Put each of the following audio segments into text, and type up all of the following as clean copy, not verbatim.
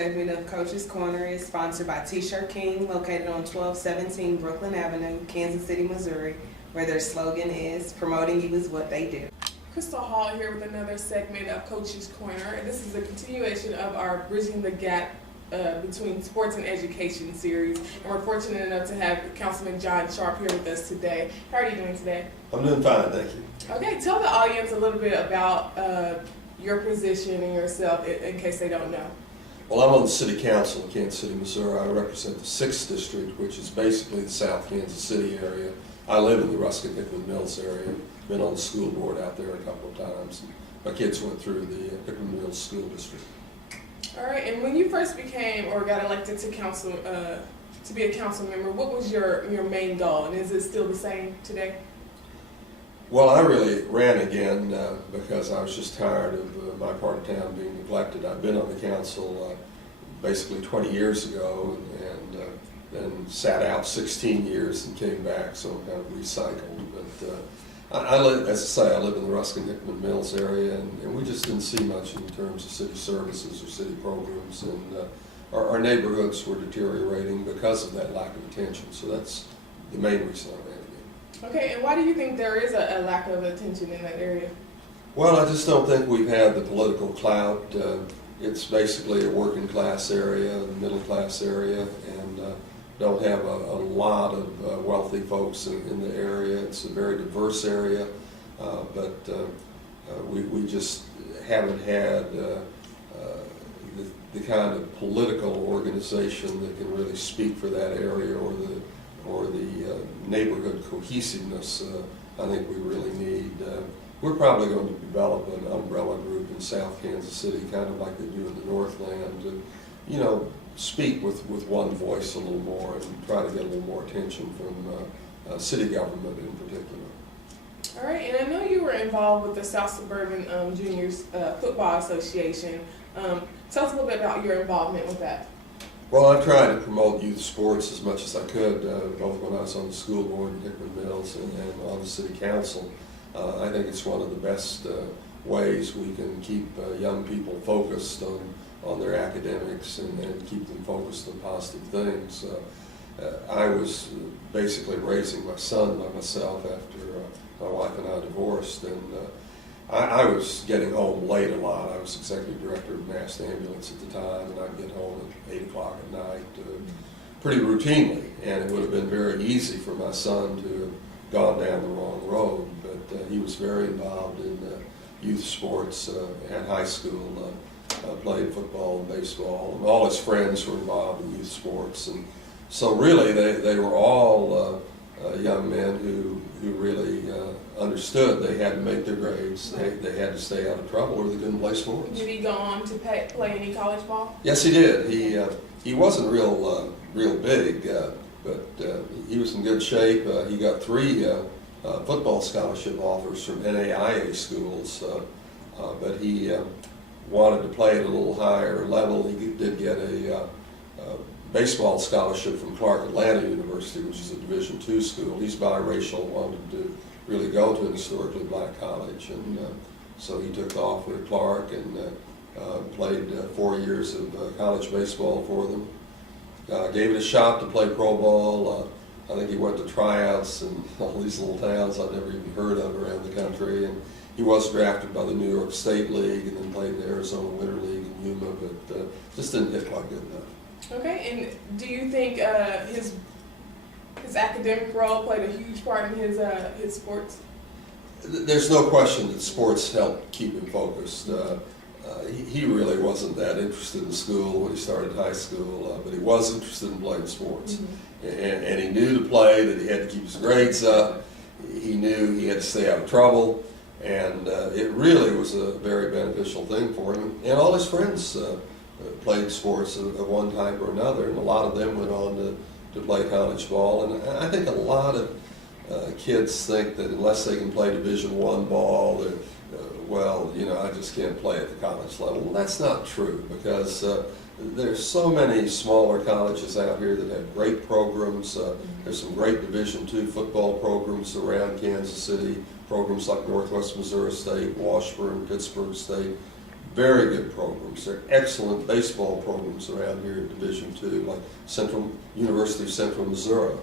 segment of Coach's Corner is sponsored by T-Shirt King, located on 1217 Brooklyn Avenue, Kansas City, Missouri, where their slogan is, "Promoting you is what they do." Crystal Hall here with another segment of Coach's Corner. This is a continuation of our Bridging the Gap between sports and education series. And we're fortunate enough to have Councilman John Sharp here with us today. How are you doing today? I'm doing fine, thank you. Okay, tell the audience a little bit about your position and yourself in case they don't know. Well, I'm on the City Council in Kansas City, Missouri. I represent the 6th District, which is basically the South Kansas City area. I live in the Ruskin-Hickman Mills area. Been on the school board out there a couple of times. My kids went through the Hickman Mills School District. All right, and when you first became or got elected to council, to be a council member, what was your main goal, and is it still the same today? Well, I really ran again because I was just tired of my part of town being neglected. I've been on the council basically 20 years ago and then sat out 16 years and came back, so I'm kind of recycled. But I live, as I say, I live in the Ruskin-Hickman Mills area, and we just didn't see much in terms of city services or city programs, and our neighborhoods were deteriorating because of that lack of attention. So that's the main reason I ran again. Okay, and why do you think there is a lack of attention in that area? Well, I just don't think we've had the political clout. It's basically a working class area, a middle class area, and don't have a lot of wealthy folks in the area. It's a very diverse area, but we just haven't had the kind of political organization that can really speak for that area or the neighborhood cohesiveness I think we really need. We're probably going to develop an umbrella group in South Kansas City, kind of like they do in the Northland, to, speak with one voice a little more and try to get a little more attention from city government in particular. All right, and I know you were involved with the South Suburban Juniors Football Association. Tell us a little bit about your involvement with that. Well, I tried to promote youth sports as much as I could, both when I was on the school board in Hickman Mills and on the city council. I think it's one of the best ways we can keep young people focused on their academics and keep them focused on positive things. I was basically raising my son by myself after my wife and I divorced, and I was getting home late a lot. I was executive director of Mass Ambulance at the time, and I'd get home at 8 o'clock at night pretty routinely, and it would have been very easy for my son to have gone down the wrong road, but he was very involved in youth sports at high school. Played football and baseball, and all his friends were involved in youth sports, and so really they were all young men who really understood they had to make their grades, they had to stay out of trouble or they couldn't play sports. Did he go on to play any college ball? Yes, he did. He wasn't real big, but he was in good shape. He got 3 football scholarship offers from NAIA schools, but he wanted to play at a little higher level. He did get a baseball scholarship from Clark Atlanta University, which is a Division II school. He's biracial, wanted to really go to an historically black college, and so he took off with Clark and played 4 years of college baseball for them. Gave it a shot to play pro ball. I think he went to tryouts in all these little towns I'd never even heard of around the country, and he was drafted by the New York State League and then played in the Arizona Winter League in Yuma, but just didn't hit quite good enough. Okay, and do you think his academic role played a huge part in his sports? There's no question that sports helped keep him focused. He really wasn't that interested in school when he started high school, but he was interested in playing sports. Mm-hmm. And he knew to play that he had to keep his grades up. He knew he had to stay out of trouble. And it really was a very beneficial thing for him. And all his friends played sports of one type or another, and a lot of them went on to play college ball. And I think a lot of kids think that unless they can play Division I ball, I just can't play at the college level. Well, that's not true, because there's so many smaller colleges out here that have great programs. There's some great Division II football programs around Kansas City, programs like Northwest Missouri State, Washburn, Pittsburgh State. very good programs. There are excellent baseball programs around here in Division II, like University of Central Missouri.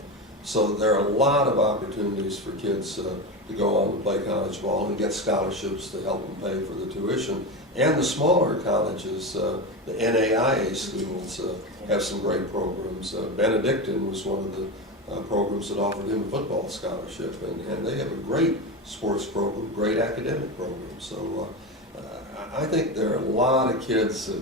So there are a lot of opportunities for kids to go on to play college ball and get scholarships to help them pay for the tuition. And the smaller colleges, the NAIA schools, have some great programs. Benedictine was one of the programs that offered him a football scholarship, and they have a great sports program, great academic program. So I think there are a lot of kids that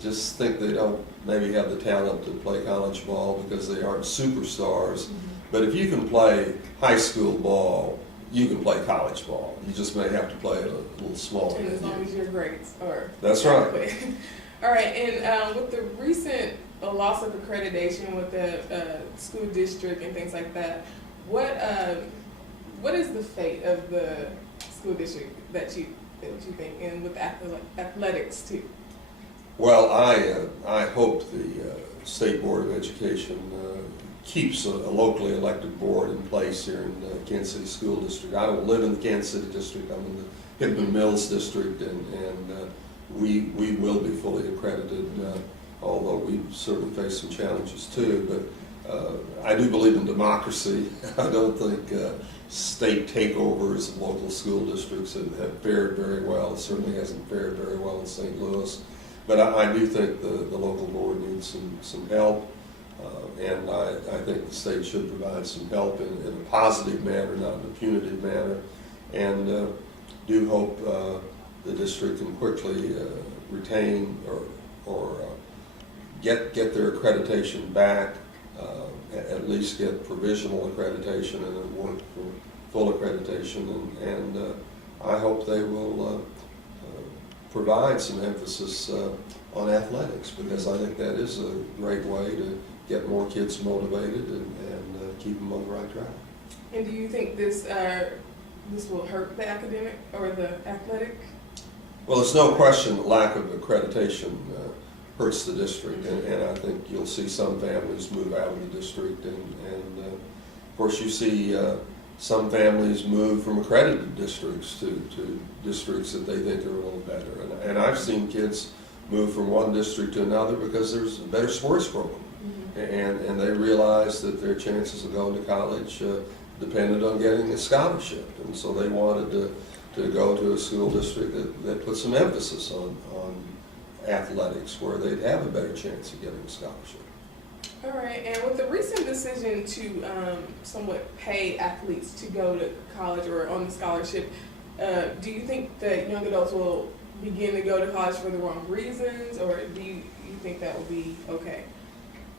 just think they don't maybe have the talent to play college ball because they aren't superstars. Mm-hmm. But if you can play high school ball, you can play college ball. You just may have to play it a little smaller. And as long as your grades are. That's right. All right, and with the recent loss of accreditation with the school district and things like that, what is the fate of the school district that you think, and with athletics too? Well, I hope the State Board of Education keeps a locally elected board in place here in the Kansas City School District. I don't live in the Kansas City District. I'm in the Hickman Mills District, and we will be fully accredited, although we certainly face some challenges too. But I do believe in democracy. I don't think state takeovers of local school districts have fared very well. It certainly hasn't fared very well in St. Louis. But I do think the local board needs some help. And I think the state should provide some help in a positive manner, not in a punitive manner. And do hope the district can quickly retain or get their accreditation back, at least get provisional accreditation and then work for full accreditation. And I hope they will provide some emphasis on athletics, because I think that is a great way to get more kids motivated and keep them on the right track. And do you think this will hurt the academic or the athletic? Well, there's no question the lack of accreditation hurts the district, and I think you'll see some families move out of the district, and of course you see some families move from accredited districts to districts that they think are a little better. And I've seen kids move from one district to another because there's a better sports program. And they realized that their chances of going to college depended on getting a scholarship. And so they wanted to go to a school district that put some emphasis on athletics, where they'd have a better chance of getting a scholarship. All right, and with the recent decision to somewhat pay athletes to go to college or on the scholarship, do you think that young adults will begin to go to college for the wrong reasons, or do you think that will be okay?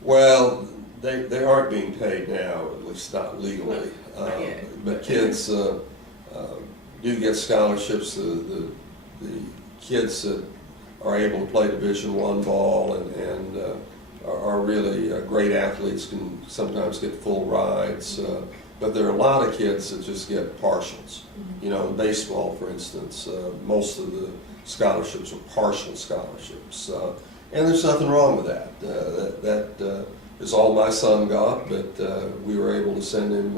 Well, they aren't being paid now, at least not legally. Not yet. But kids do get scholarships. The kids that are able to play Division I ball and are really great athletes can sometimes get full rides. But there are a lot of kids that just get partials. You know, in baseball, for instance, most of the scholarships are partial scholarships. And there's nothing wrong with that. That is all my son got, but we were able to send him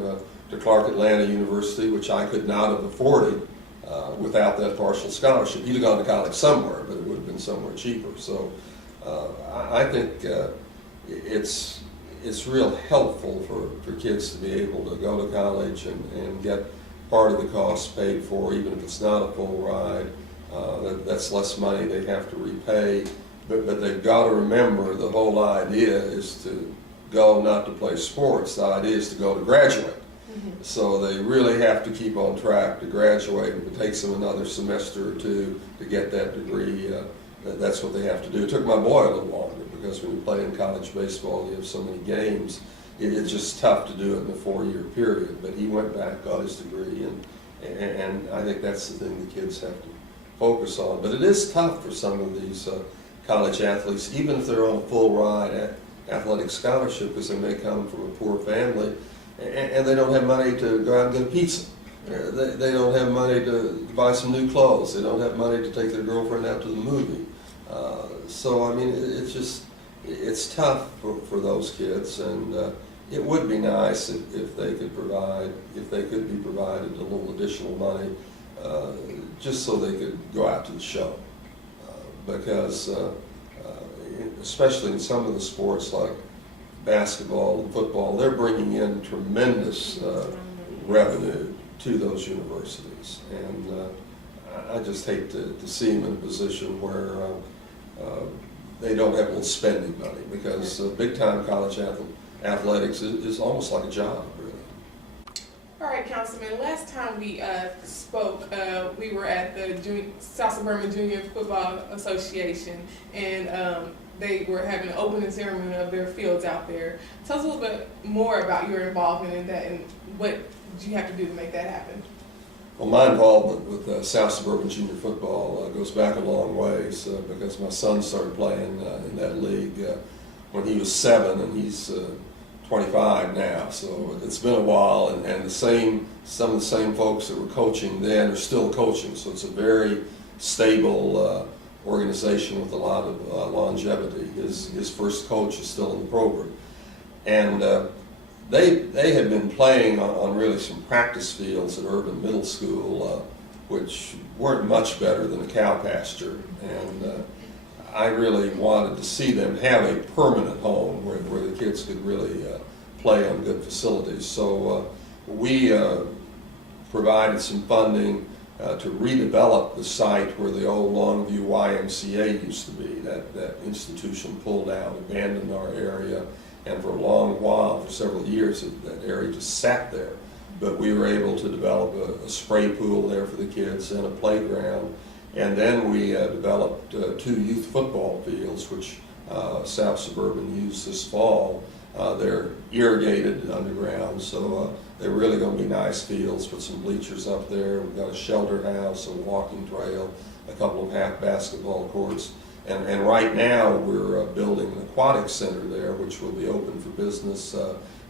to Clark Atlanta University, which I could not have afforded without that partial scholarship. He'd have gone to college somewhere, but it would have been somewhere cheaper. So I think it's real helpful for kids to be able to go to college and get part of the cost paid for, even if it's not a full ride. That's less money they have to repay. But they've got to remember the whole idea is to go not to play sports. The idea is to go to graduate. So they really have to keep on track to graduate. If it takes them another semester or two to get that degree, that's what they have to do. It took my boy a little longer, because when you play in college baseball, you have so many games. It's just tough to do it in a 4-year period. But he went back, got his degree, and I think that's the thing the kids have to focus on. But it is tough for some of these college athletes, even if they're on a full ride athletic scholarship, because they may come from a poor family and they don't have money to go out and get a pizza. They don't have money to buy some new clothes. They don't have money to take their girlfriend out to the movie. So I mean, it's tough for those kids, and it would be nice if they could be provided a little additional money, just so they could go out to the show. because especially in some of the sports like basketball and football, they're bringing in tremendous revenue to those universities. And I just hate to see them in a position where they don't have a little spending money, because big-time college athletics is almost like a job, really. All right, Councilman, last time we spoke, we were at the South Suburban Junior Football Association, and they were having an opening ceremony of their fields out there. Tell us a little bit more about your involvement in that, and what did you have to do to make that happen? Well, my involvement with South Suburban Junior Football goes back a long ways, because my son started playing in that league when he was 7, and he's 25 now. So it's been a while, and some of the same folks that were coaching then are still coaching. So it's a very stable organization with a lot of longevity. His first coach is still in the program, and they had been playing on really some practice fields at Urban Middle School, which weren't much better than a cow pasture. And I really wanted to see them have a permanent home where the kids could really play on good facilities. So we provided some funding to redevelop the site where the old Longview YMCA used to be. That institution pulled out, abandoned our area, and for a long while, for several years, that area just sat there. But we were able to develop a spray pool there for the kids and a playground. And then we developed 2 youth football fields, which South Suburban used this fall. They're irrigated underground, so they're really going to be nice fields with some bleachers up there. We've got a shelter house, a walking trail, a couple of half basketball courts. And right now we're building an aquatic center there, which will be open for business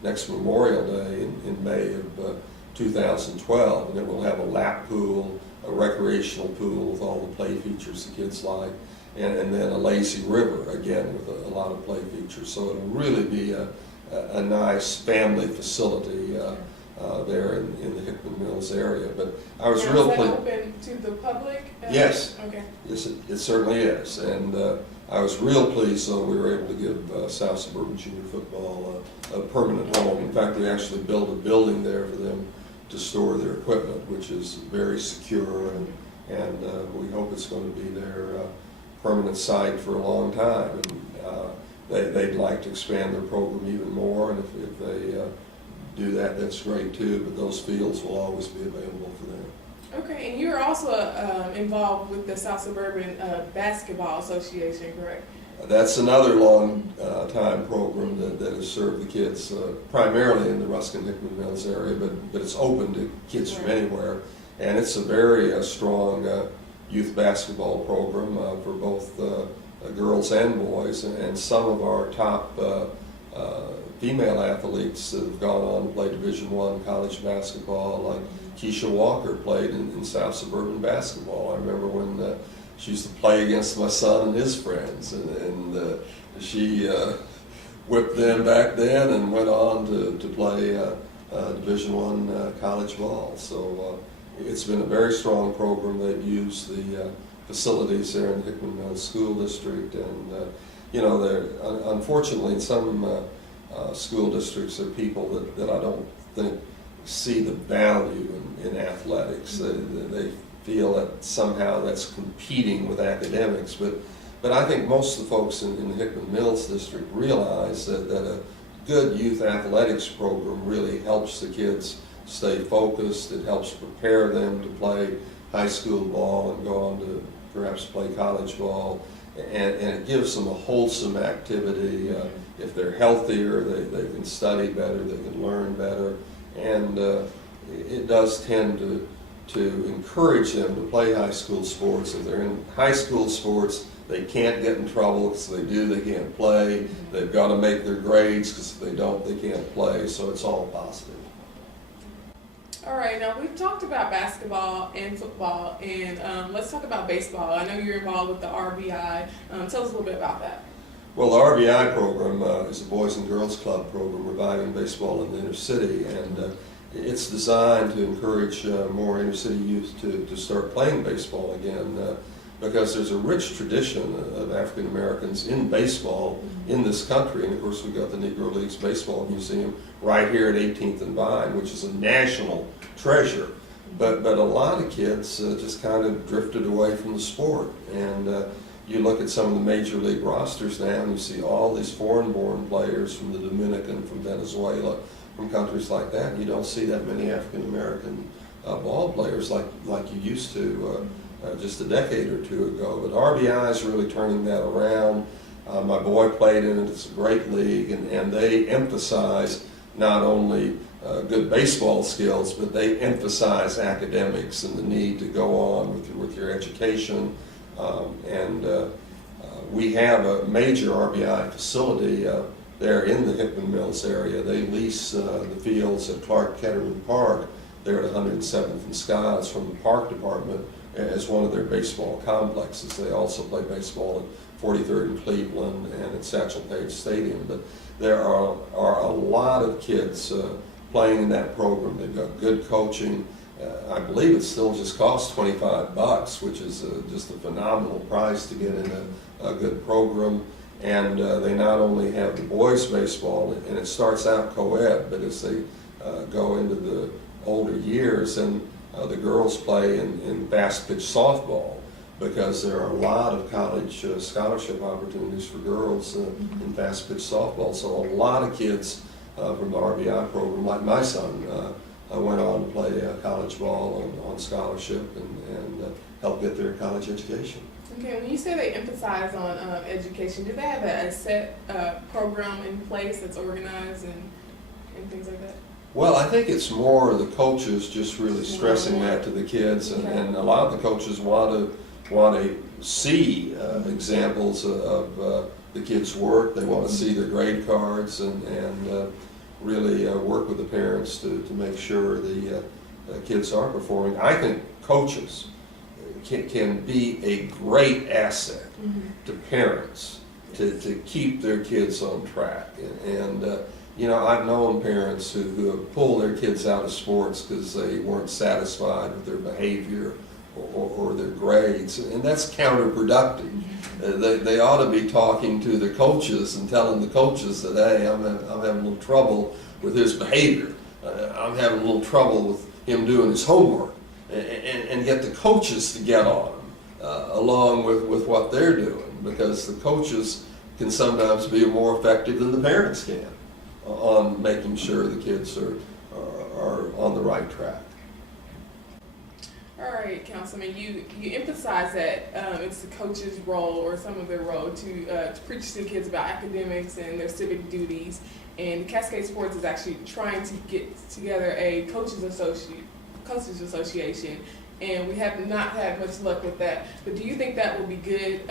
next Memorial Day in May of 2012. And it will have a lap pool, a recreational pool with all the play features the kids like, and then a lazy river, again, with a lot of play features. So it'll really be a nice family facility there in the Hickman Mills area. But I was real pleased. Is that open to the public? Yes. Okay. Yes, it certainly is. And I was real pleased, so we were able to give South Suburban Junior Football a permanent home. In fact, we actually built a building there for them to store their equipment, which is very secure, and we hope it's going to be their permanent site for a long time. And they'd like to expand their program even more, and if they do that, that's great too, but those fields will always be available for them. Okay, and you're also involved with the South Suburban Basketball Association, correct? That's another long time program that has served the kids primarily in the Ruskin-Hickman Mills area, but it's open to kids from anywhere. And it's a very strong youth basketball program for both girls and boys. And some of our top female athletes that have gone on to play Division I college basketball, like Keisha Walker, played in South Suburban basketball. I remember when she used to play against my son and his friends, and she whipped them back then and went on to play Division I college ball. So it's been a very strong program. They've used the facilities there in the Hickman Mills School District, and unfortunately in some school districts there are people that I don't think see the value in athletics. They feel that somehow that's competing with academics, but I think most of the folks in the Hickman Mills District realize that a good youth athletics program really helps the kids stay focused. It helps prepare them to play high school ball and go on to perhaps play college ball, and it gives them a wholesome activity. If they're healthier, they can study better, they can learn better, and it does tend to encourage them to play high school sports. If they're in high school sports, they can't get in trouble, because if they do, they can't play. They've got to make their grades, because if they don't, they can't play, so it's all positive. All right, now we've talked about basketball and football, and let's talk about baseball. I know you're involved with the RBI. Tell us a little bit about that. Well, the RBI program is a Boys and Girls Club program reviving baseball in the inner city, and it's designed to encourage more inner city youth to start playing baseball again. because there's a rich tradition of African Americans in baseball in this country. And of course, we've got the Negro Leagues Baseball Museum right here at 18th and Vine, which is a national treasure. But a lot of kids just kind of drifted away from the sport. And you look at some of the major league rosters now, and you see all these foreign-born players from the Dominican, from Venezuela, from countries like that. And you don't see that many African American ball players like you used to just a decade or two ago. But RBI is really turning that around. My boy played in it. It's a great league, and they emphasize not only good baseball skills, but they emphasize academics and the need to go on with your education. We have a major RBI facility there in the Hickman Mills area. They lease the fields at Clark Ketterman Park there at 107th and Skiles from the park department as one of their baseball complexes. They also play baseball at 43rd and Cleveland and at Satchel Paige Stadium. But there are a lot of kids playing in that program. They've got good coaching. I believe it still just costs $25, which is just a phenomenal price to get in a good program. And they not only have the boys baseball, and it starts out co-ed, but as they go into the older years, and the girls play in fast pitch softball, because there are a lot of college scholarship opportunities for girls in fast pitch softball. So a lot of kids from the RBI program, like my son, went on to play college ball on scholarship and help get their college education. Okay, when you say they emphasize on education, do they have a set program in place that's organized and things like that? Well, I think it's more the coaches just really stressing that to the kids, and a lot of the coaches want to see examples of the kids' work. They want to see their grade cards and really work with the parents to make sure the kids are performing. I think coaches can be a great asset to parents to keep their kids on track. And you know, I've known parents who have pulled their kids out of sports because they weren't satisfied with their behavior or their grades, and that's counterproductive. They ought to be talking to the coaches and telling the coaches that, hey, I'm having a little trouble with his behavior. I'm having a little trouble with him doing his homework, and get the coaches to get on him along with what they're doing, because the coaches can sometimes be more effective than the parents can on making sure the kids are on the right track. All right, Councilman, you emphasize that it's the coach's role or some of their role to preach to the kids about academics and their civic duties. And Cascade Sports is actually trying to get together a coaches association, and we have not had much luck with that. But do you think that would be good,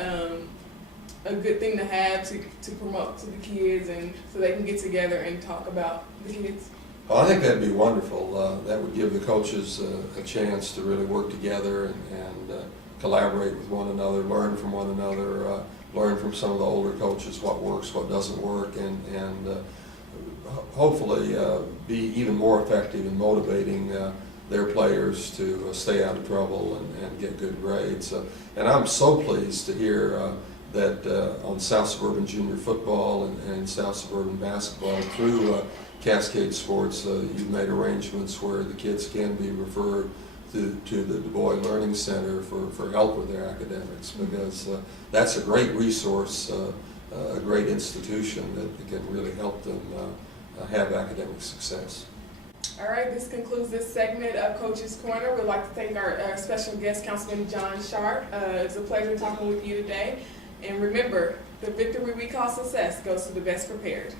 a good thing to have to promote to the kids, and so they can get together and talk about the kids? Well, I think that'd be wonderful. That would give the coaches a chance to really work together and collaborate with one another, learn from one another, learn from some of the older coaches what works, what doesn't work, and hopefully be even more effective in motivating their players to stay out of trouble and get good grades. And I'm so pleased to hear that on South Suburban Junior Football and South Suburban Basketball through Cascade Sports, you've made arrangements where the kids can be referred to the Du Bois Learning Center for help with their academics, because that's a great resource, a great institution that can really help them have academic success. All right, this concludes this segment of Coach's Corner. We'd like to thank our special guest, Councilman John Sharp. It's a pleasure talking with you today. And remember, the victory we call success goes to the best prepared.